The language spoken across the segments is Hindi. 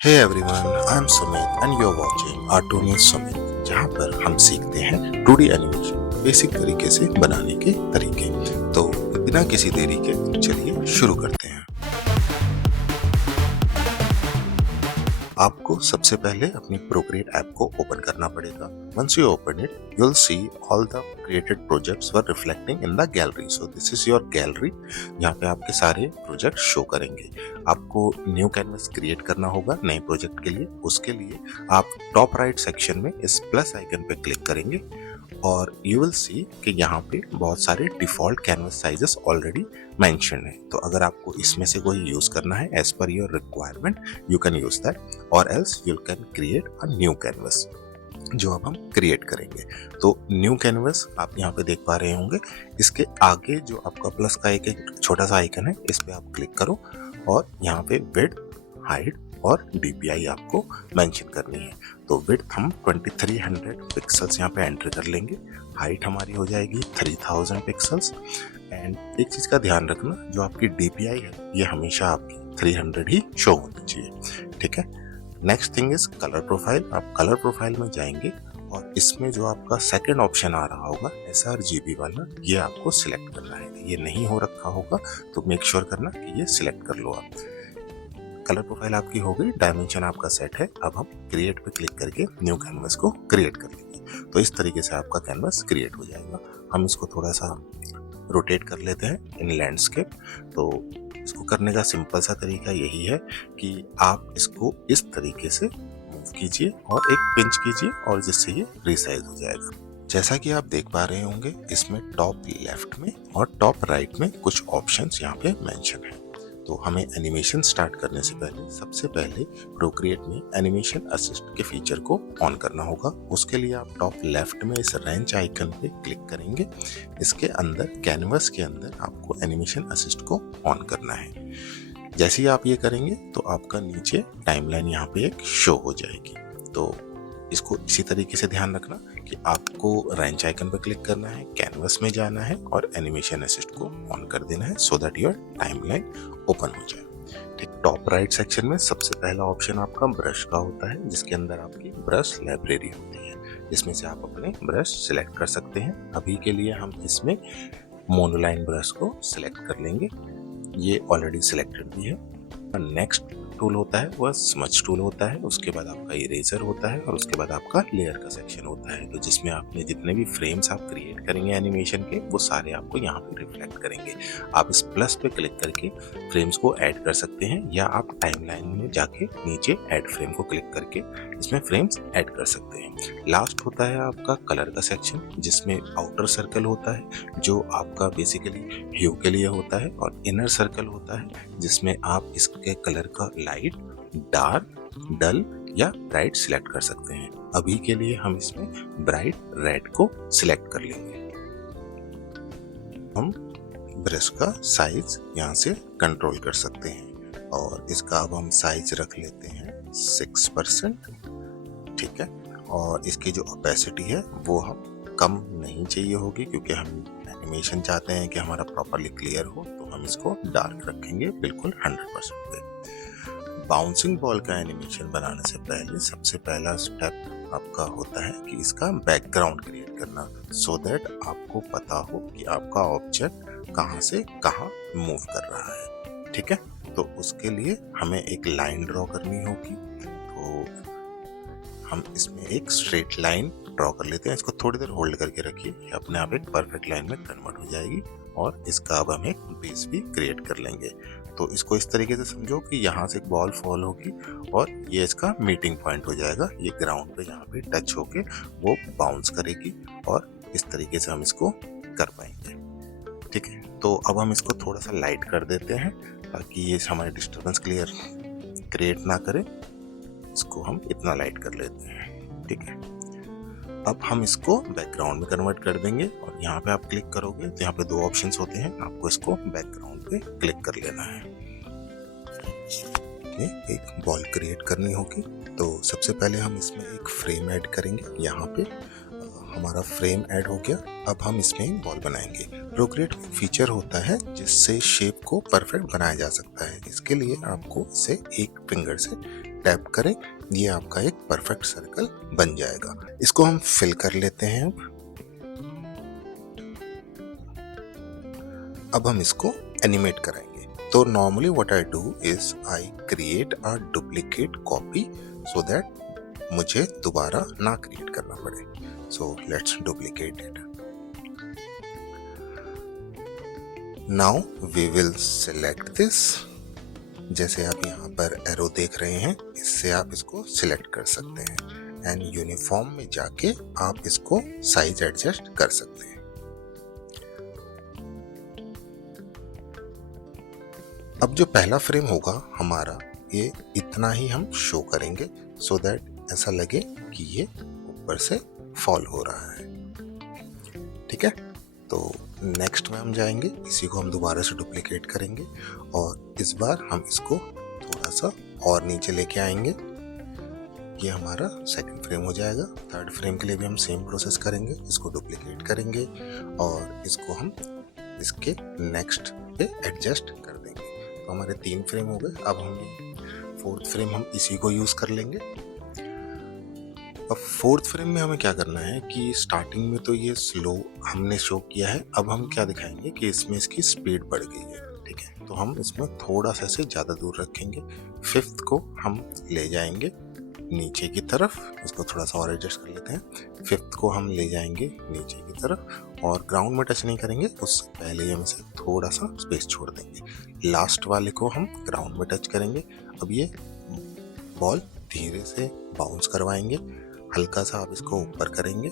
Hey everyone, I am Sumit and you are watching Artoony Sumit, जहां पर हम सीखते हैं 2D एनिमेशन बेसिक तरीके से बनाने के तरीके। तो बिना किसी देरी के चलिए शुरू करते हैं। आपको सबसे पहले अपनी प्रोक्रिएट ऐप को ओपन करना पड़ेगा। Once you open it, you will see all the created projects were reflecting in the gallery. So this is your gallery, यहाँ पे आपके सारे प्रोजेक्ट शो करेंगे। आपको न्यू कैनवस क्रिएट करना होगा नए प्रोजेक्ट के लिए। उसके लिए आप टॉप राइट सेक्शन में इस प्लस आइकन पे क्लिक करेंगे और यू विल सी कि यहाँ पे बहुत सारे default canvas sizes already mention है। तो अगर आपको इसमें से कोई यूज करना है as per your requirement, you can use that, or else you can create a new canvas, जो अब हम क्रिएट करेंगे। तो न्यू कैनवस आप यहाँ पे देख पा रहे होंगे। इसके आगे जो आपका प्लस का एक छोटा सा आइकन है, इस पे आप क्लिक करो और यहाँ पे विड्थ, हाइट और DPI आपको मेंशन करनी है। तो विड्थ हम 2300 पिक्सल्स यहाँ पे एंटर कर लेंगे। हाइट हमारी हो जाएगी 3000 पिक्सल्स। एंड एक चीज का ध्यान रखना, जो आपकी DPI है ये हमेशा आपकी 300 ही शो होनी चाहिए, ठीक है। Next thing is colour profile. आप कलर प्रोफाइल में जाएंगे और इसमें जो आपका सेकंड ऑप्शन आ रहा होगा sRGB वाला, ये आपको सिलेक्ट करना है। ये नहीं हो रखा होगा तो मेक श्योर करना कि ये सिलेक्ट कर लो आप। कलर प्रोफाइल आपकी हो गई, डायमेंशन आपका सेट है। अब हम क्रिएट पे क्लिक करके न्यू कैनवस को क्रिएट कर लेंगे। तो इस तरीके से आपका कैनवस क्रिएट हो जाएगा। हम इसको थोड़ा सा रोटेट कर लेते हैं इन लैंडस्केप। तो इसको करने का सिंपल सा तरीका यही है कि आप इसको इस तरीके से मूव कीजिए और एक पिंच कीजिए और जिससे ये रिसाइज हो जाएगा। जैसा कि आप देख पा रहे होंगे, इसमें टॉप लेफ्ट में और टॉप राइट में कुछ ऑप्शंस यहाँ पे मेंशन है। तो हमें एनिमेशन स्टार्ट करने से पहले सबसे पहले प्रोक्रिएट में एनिमेशन असिस्ट के फीचर को ऑन करना होगा। उसके लिए आप टॉप लेफ्ट में इस रेंच आइकन पे क्लिक करेंगे। इसके अंदर कैनवस के अंदर आपको एनिमेशन असिस्ट को ऑन करना है। जैसे ही आप ये करेंगे तो आपका नीचे टाइमलाइन यहाँ पे एक शो हो जाएगी। तो इसको इसी तरीके से ध्यान रखना कि आपको रेंच आइकन पर क्लिक करना है, कैनवस में जाना है और एनिमेशन असिस्ट को ऑन कर देना है so that your timeline open हो जाए। ठीक, टॉप राइट सेक्शन में सबसे पहला ऑप्शन आपका ब्रश का होता है, जिसके अंदर आपकी ब्रश लाइब्रेरी होती है, जिसमें से आप अपने ब्रश सिलेक्ट कर सकते हैं। अभी के लिए हम इसमें मोनोलाइन ब्रश को सिलेक्ट कर लेंगे, ये ऑलरेडी सिलेक्टेड भी है। नेक्स्ट टूल होता है वह स्मच टूल होता है। उसके बाद आपका इरेजर होता है और उसके बाद आपका लेयर का सेक्शन होता है, तो जिसमें आपने जितने भी फ्रेम्स आप क्रिएट करेंगे एनिमेशन के, वो सारे आपको यहाँ पे रिफ्लेक्ट करेंगे। आप इस प्लस पे क्लिक करके फ्रेम्स को ऐड कर सकते हैं, या आप टाइमलाइन में जाके नीचे ऐड फ्रेम को क्लिक करके इसमें फ्रेम्स ऐड कर सकते हैं। लास्ट होता है आपका कलर का सेक्शन, जिसमें आउटर सर्कल होता है जो आपका बेसिकली ह्यू के लिए होता है, और इनर सर्कल होता है जिसमें आप इसके कलर का लाइट, डार्क, डल या ब्राइट सिलेक्ट कर सकते हैं। अभी के लिए हम इसमें ब्राइट रेड को सिलेक्ट कर लेंगे। हम ब्रश का साइज यहाँ से कंट्रोल कर सकते हैं और इसका अब हम साइज रख लेते हैं 6%, ठीक है। और इसकी जो ओपेसिटी है वो हम कम नहीं चाहिए होगी, क्योंकि हम एनिमेशन चाहते हैं कि हमारा प्रॉपरली क्लियर हो, तो हम इसको डार्क रखेंगे बिल्कुल 100% पे। बाउंसिंग बॉल का एनिमेशन बनाने से पहले सबसे पहला स्टेप आपका होता है कि इसका बैकग्राउंड क्रिएट करना, सो दैट आपको पता हो कि आपका ऑब्जेक्ट कहाँ से कहाँ मूव कर रहा है, ठीक है। तो उसके लिए हमें एक लाइन ड्रॉ करनी होगी। तो हम इसमें एक स्ट्रेट लाइन ड्रॉ कर लेते हैं। इसको थोड़ी देर होल्ड करके रखिए, ये अपने आप एक परफेक्ट लाइन में कन्वर्ट हो जाएगी। और इसका अब हम एक बेस भी क्रिएट कर लेंगे। तो इसको इस तरीके से समझो कि यहाँ से एक बॉल फॉल होगी और ये इसका मीटिंग पॉइंट हो जाएगा। ये ग्राउंड पे यहाँ पे टच होके वो बाउंस करेगी और इस तरीके से हम इसको कर पाएंगे, ठीक है। तो अब हम इसको थोड़ा सा लाइट कर देते हैं ताकि ये हमारे डिस्टर्बेंस क्रिएट ना करे। इसको हम इतना लाइट कर लेते हैं, ठीक है। अब हम इसको बैकग्राउंड में कन्वर्ट कर देंगे और यहाँ पे आप क्लिक करोगे तो यहाँ पे दो ऑप्शंस होते हैं, आपको इसको बैकग्राउंड पे क्लिक कर लेना है। एक बॉल क्रिएट करनी होगी, तो सबसे पहले हम इसमें एक फ्रेम ऐड करेंगे। यहाँ पे हमारा फ्रेम ऐड हो गया। अब हम इसमें बॉल बनाएंगे। प्रोक्रिएट फीचर होता है जिससे शेप को परफेक्ट बनाया जा सकता है। इसके लिए आपको इसे एक फिंगर से टैप करें, ये आपका एक परफेक्ट सर्कल बन जाएगा। इसको हम फिल कर लेते हैं। अब हम इसको एनिमेट कराएंगे। तो normally what I do is I create a duplicate copy so that मुझे दोबारा ना क्रिएट करना पड़े। So let's duplicate it. Now we will select this. जैसे आप यहाँ पर एरो देख रहे हैं, इससे आप इसको सिलेक्ट कर सकते हैं एंड यूनिफॉर्म में जाके आप इसको साइज एडजस्ट कर सकते हैं। अब जो पहला फ्रेम होगा हमारा, ये इतना ही हम शो करेंगे सो दैट ऐसा लगे कि ये ऊपर से फॉल हो रहा है। ठीक है, तो नेक्स्ट में हम जाएंगे, इसी को हम दोबारा से डुप्लीकेट करेंगे और इस बार हम इसको थोड़ा सा और नीचे लेके आएंगे। ये हमारा सेकंड फ्रेम हो जाएगा। थर्ड फ्रेम के लिए भी हम सेम प्रोसेस करेंगे, इसको डुप्लीकेट करेंगे और इसको हम इसके नेक्स्ट पे एडजस्ट कर देंगे। तो हमारे 3 फ्रेम हो गए। अब हम फोर्थ फ्रेम हम इसी को यूज कर लेंगे। अब फोर्थ फ्रेम में हमें क्या करना है कि स्टार्टिंग में तो ये स्लो हमने शो किया है, अब हम क्या दिखाएंगे कि इसमें इसकी स्पीड बढ़ गई है। ठीक है, तो हम इसमें थोड़ा सा से ज़्यादा दूर रखेंगे। फिफ्थ को हम ले जाएंगे नीचे की तरफ, इसको थोड़ा सा और एडजस्ट कर लेते हैं। फिफ्थ को हम ले जाएंगे नीचे की तरफ और ग्राउंड में टच नहीं करेंगे, उससे पहले ही हम इसे थोड़ा सा स्पेस छोड़ देंगे। लास्ट वाले को हम ग्राउंड में टच करेंगे। अब ये बॉल धीरे से बाउंस करवाएंगे, हल्का सा आप इसको ऊपर करेंगे।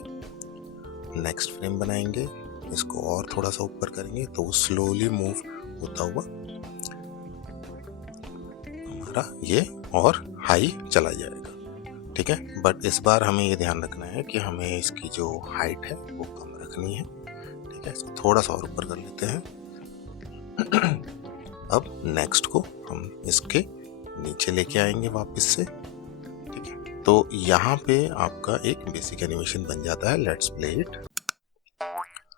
नेक्स्ट फ्रेम बनाएंगे, इसको और थोड़ा सा ऊपर करेंगे तो वो स्लोली मूव होता हुआ हमारा ये और हाई चला जाएगा। ठीक है, बट इस बार हमें ये ध्यान रखना है कि हमें इसकी जो हाइट है वो कम रखनी है। ठीक है, इसको थोड़ा सा और ऊपर कर लेते हैं। अब नेक्स्ट को हम इसके नीचे लेके आएंगे वापस से। ठीक है, तो यहाँ पे आपका एक बेसिक एनिमेशन बन जाता है। Let's play it.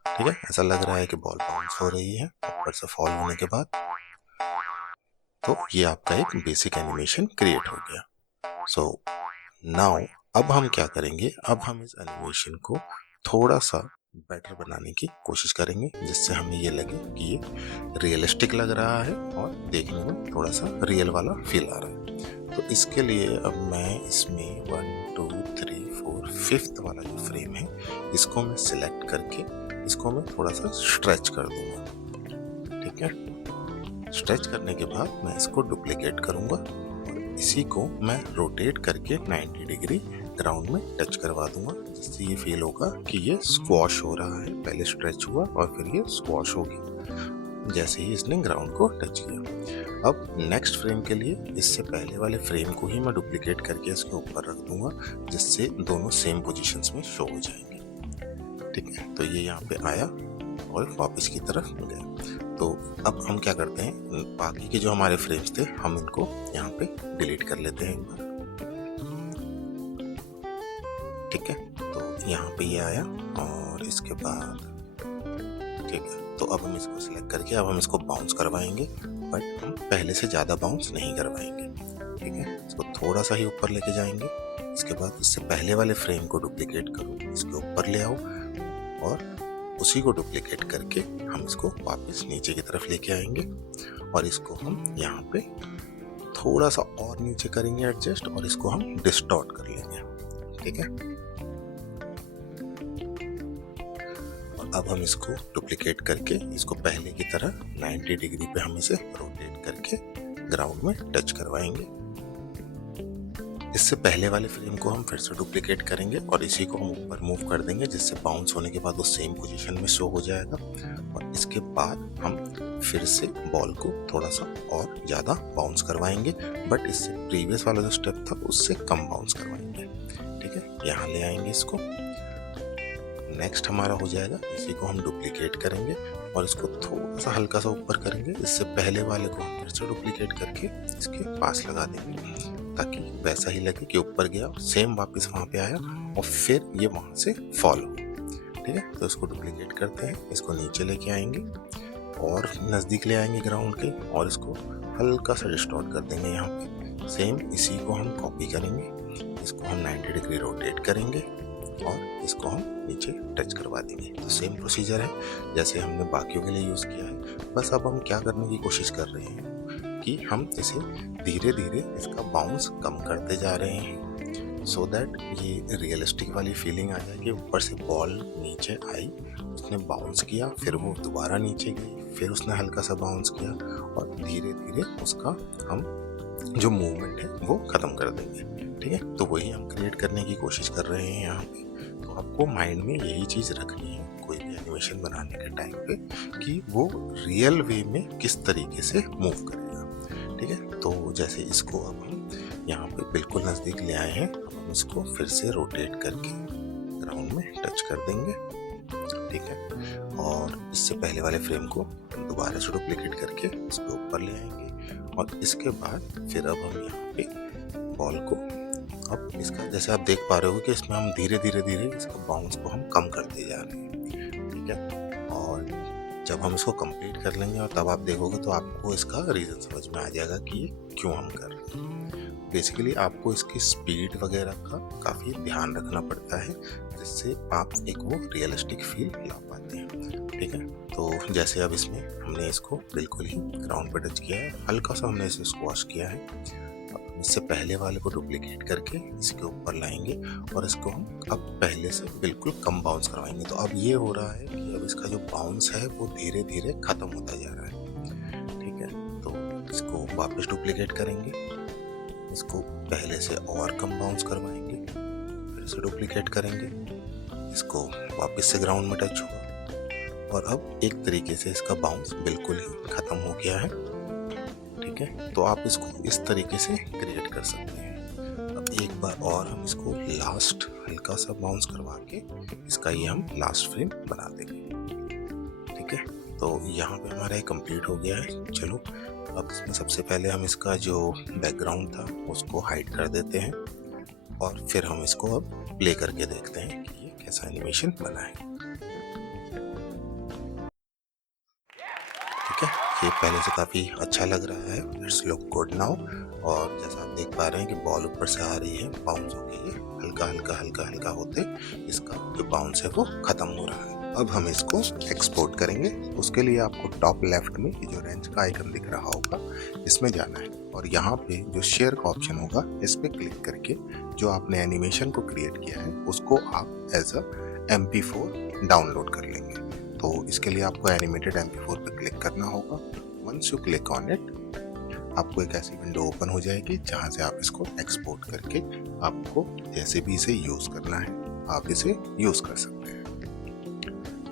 ठीक है, ऐसा लग रहा है कि बॉल बाउंस हो रही है ऊपर से फॉल होने के बाद। तो ये आपका एक बेसिक एनिमेशन क्रिएट हो गया। सो नाउ अब हम क्या करेंगे, अब हम इस एनिमेशन को थोड़ा सा बेटर बनाने की कोशिश करेंगे, जिससे हमें ये लगे कि ये रियलिस्टिक लग रहा है और देखने में थोड़ा सा रियल वाला फील आ रहा है। तो इसके लिए अब मैं इसमें 1 2 3 4 5th वाला जो फ्रेम है, इसको मैं सिलेक्ट करके इसको मैं थोड़ा सा स्ट्रेच कर दूंगा। ठीक है, स्ट्रेच करने के बाद मैं इसको डुप्लीकेट करूंगा और इसी को मैं रोटेट करके 90 डिग्री ग्राउंड में टच करवा दूंगा, जिससे ये फील होगा कि ये स्क्वॉश हो रहा है। पहले स्ट्रेच हुआ और फिर ये स्क्वॉश हो गया जैसे ही इसने ग्राउंड को टच किया। अब नेक्स्ट फ्रेम के लिए इससे पहले वाले फ्रेम को ही मैं डुप्लीकेट करके इसके ऊपर रख दूंगा, जिससे दोनों सेम पोजीशंस में शो हो जाएंगे। ठीक है, तो ये यहाँ पे आया और वापस की तरफ गया। तो अब हम क्या करते हैं, बाकी के जो हमारे फ्रेम्स थे हम इनको यहाँ पे डिलीट कर लेते हैं एक बार। ठीक है, तो यहाँ पे ये आया और इसके बाद ठीक है, तो अब हम इसको सिलेक्ट करके अब हम इसको बाउंस करवाएंगे, बट हम पहले से ज़्यादा बाउंस नहीं करवाएंगे। ठीक है, इसको थोड़ा सा ही ऊपर लेके जाएंगे। इसके बाद इससे पहले वाले फ्रेम को डुप्लीकेट करो, इसके ऊपर ले आओ और उसी को डुप्लीकेट करके हम इसको वापस नीचे की तरफ लेके आएंगे और इसको हम यहाँ पे थोड़ा सा और नीचे करेंगे एडजस्ट और इसको हम डिस्टॉर्ट कर लेंगे। ठीक है, और अब हम इसको डुप्लीकेट करके इसको पहले की तरह 90 डिग्री पे हम इसे रोटेट करके ग्राउंड में टच करवाएंगे। इससे पहले वाले फ्रेम को हम फिर से डुप्लीकेट करेंगे और इसी को हम ऊपर मूव कर देंगे, जिससे बाउंस होने के बाद वो सेम पोजीशन में शो हो जाएगा। और इसके बाद हम फिर से बॉल को थोड़ा सा और ज़्यादा बाउंस करवाएंगे, बट इससे प्रीवियस वाला जो स्टेप था उससे कम बाउंस करवाएंगे। ठीक है, यहाँ ले आएंगे इसको। नेक्स्ट हमारा हो जाएगा, इसी को हम डुप्लीकेट करेंगे और इसको थोड़ा सा हल्का सा ऊपर करेंगे। इससे पहले वाले को हम फिर से डुप्लीकेट करके इसके पास लगा देंगे, ताकि वैसा ही लगे कि ऊपर गया सेम वापस वहाँ पे आया और फिर ये वहाँ से फॉल हो। ठीक है, तो इसको डुप्लीकेट करते हैं, इसको नीचे लेके आएंगे और नज़दीक ले आएंगे ग्राउंड के और इसको हल्का सा डिस्टॉर्ट कर देंगे यहाँ पे, सेम इसी को हम कॉपी करेंगे, इसको हम 90 डिग्री रोटेट करेंगे और इसको हम नीचे टच करवा देंगे। तो सेम प्रोसीजर है जैसे हमने बाकियों के लिए यूज़ किया है, बस अब हम क्या करने की कोशिश कर रहे हैं कि हम इसे धीरे धीरे इसका बाउंस कम करते जा रहे हैं, सो दैट ये रियलिस्टिक वाली फीलिंग आ जाए कि ऊपर से बॉल नीचे आई, उसने बाउंस किया, फिर वो दोबारा नीचे गई, फिर उसने हल्का सा बाउंस किया और धीरे धीरे उसका हम जो मूवमेंट है वो ख़त्म कर देंगे। ठीक है, तो वही हम क्रिएट करने की कोशिश कर रहे हैं यहाँ पे। तो आपको माइंड में यही चीज़ रखनी है कोई भी एनिमेशन बनाने के टाइम पे कि वो रियल वे में किस तरीके से मूव करेगा। ठीक है, तो जैसे इसको अब हम यहाँ पे बिल्कुल नज़दीक ले आए हैं, अब हम इसको फिर से रोटेट करके ग्राउंड में टच कर देंगे। ठीक है, और इससे पहले वाले फ्रेम को दोबारा से डुप्लीकेट करके इसके ऊपर ले आएंगे और इसके बाद फिर अब हम यहाँ पे बॉल को, अब इसका जैसे आप देख पा रहे हो कि इसमें हम धीरे धीरे इसका बाउंस को हम कम करते जा रहे हैं। ठीक है, और जब हम इसको कंप्लीट कर लेंगे और तब आप देखोगे तो आपको इसका रीज़न समझ में आ जाएगा कि क्यों हम कर रहे हैं। बेसिकली आपको इसकी स्पीड वगैरह का काफ़ी ध्यान रखना पड़ता है जिससे आप एक वो रियलिस्टिक फील ला पाते हैं। ठीक है, तो जैसे अब इसमें हमने इसको बिल्कुल ही ग्राउंड पे टच किया है, हल्का सा हमने इसे स्क्वॉश किया है। अब इससे पहले वाले को डुप्लीकेट करके इसके ऊपर लाएंगे और इसको हम अब पहले से बिल्कुल कम बाउंस करवाएंगे। तो अब ये हो रहा है कि अब इसका जो बाउंस है वो धीरे धीरे ख़त्म होता जा रहा है। ठीक है, तो इसको वापस डुप्लीकेट करेंगे, इसको पहले से और कम बाउंस करवाएंगे, फिर से डुप्लीकेट करेंगे, इसको वापस से ग्राउंड में टच होगा और अब एक तरीके से इसका बाउंस बिल्कुल ही ख़त्म हो गया है। ठीक है, तो आप इसको इस तरीके से क्रिएट कर सकते हैं। अब एक बार और हम इसको लास्ट हल्का सा बाउंस करवा के इसका ये हम लास्ट फ्रेम बना देंगे। ठीक है, तो यहाँ पे हमारा ये कंप्लीट हो गया है। चलो अब इसमें सबसे पहले हम इसका जो बैकग्राउंड था उसको हाइड कर देते हैं और फिर हम इसको अब प्ले करके देखते हैं कि ये कैसा एनिमेशन बना है। ठीक है, ये पहले से काफ़ी अच्छा लग रहा है, इट्स लुक गुड नाउ। और जैसा आप देख पा रहे हैं कि बॉल ऊपर से आ रही है, बाउंस होके ये हल्का हल्का होते इसका जो बाउंस है वो ख़त्म हो रहा है। अब हम इसको एक्सपोर्ट करेंगे। उसके लिए आपको टॉप लेफ्ट में ये जो रेंज का आइकन दिख रहा होगा इसमें जाना है और यहाँ पे जो शेयर का ऑप्शन होगा इस पर क्लिक करके जो आपने एनिमेशन को क्रिएट किया है उसको आप एज अ MP4 डाउनलोड कर लेंगे। तो इसके लिए आपको एनिमेटेड MP4 पे क्लिक करना होगा। Once you click on it आपको एक ऐसी विंडो ओपन हो जाएगी जहाँ से आप इसको एक्सपोर्ट करके आपको जैसे भी इसे यूज़ करना है आप इसे यूज़ कर सकते हैं।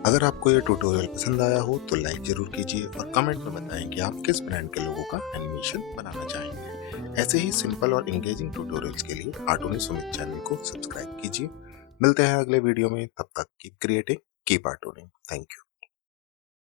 अगर आपको ये ट्यूटोरियल पसंद आया हो तो लाइक ज़रूर कीजिए और कमेंट में बताएं कि आप किस ब्रांड के लोगों का एनिमेशन बनाना चाहेंगे। ऐसे ही सिंपल और इंगेजिंग ट्यूटोरियल्स के लिए आर्टूनी सुमित चैनल को सब्सक्राइब कीजिए। मिलते हैं अगले वीडियो में, तब तक keep creating, keep artooning. Thank you.